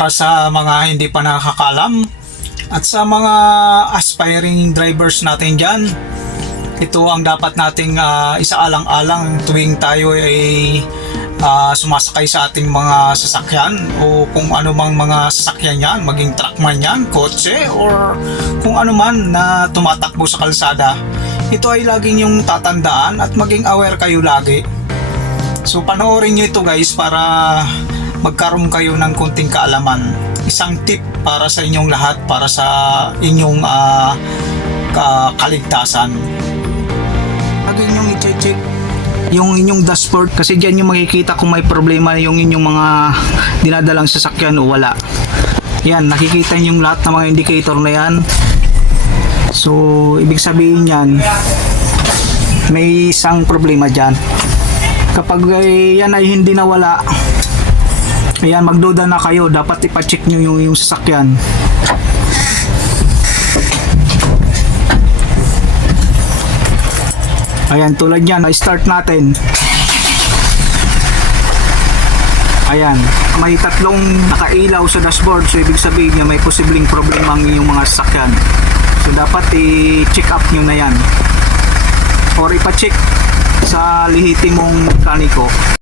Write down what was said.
Para sa mga hindi pa nakakalam at sa mga aspiring drivers natin dyan, ito ang dapat nating isaalang-alang tuwing tayo ay sumasakay sa ating mga sasakyan o kung ano mang mga sasakyan yan, maging truck man yan, kotse or kung ano man na tumatakbo sa kalsada. Ito ay laging yung tatandaan at maging aware kayo lagi. So panoorin nyo ito guys para magkaroon kayo ng konting kaalaman. Isang tip para sa inyong lahat, para sa inyong kaligtasan. Lagi nyong i-check yung inyong dashboard kasi dyan yung makikita kung may problema yung inyong mga dinadalang sasakyan o wala. Yan, nakikita nyo yung lahat ng mga indicator na yan. So ibig sabihin yan, may isang problema dyan. Kapag yan ay hindi nawala, ayan, magduda na kayo, dapat ipacheck nyo yung sasakyan. Ayan, tulad yan, start natin. Ayan, may tatlong nakailaw sa dashboard, so ibig sabihin niya may posibleng problema ang inyong mga sasakyan. So dapat i-check up nyo na yan or ipacheck sa lihitimong mekaniko.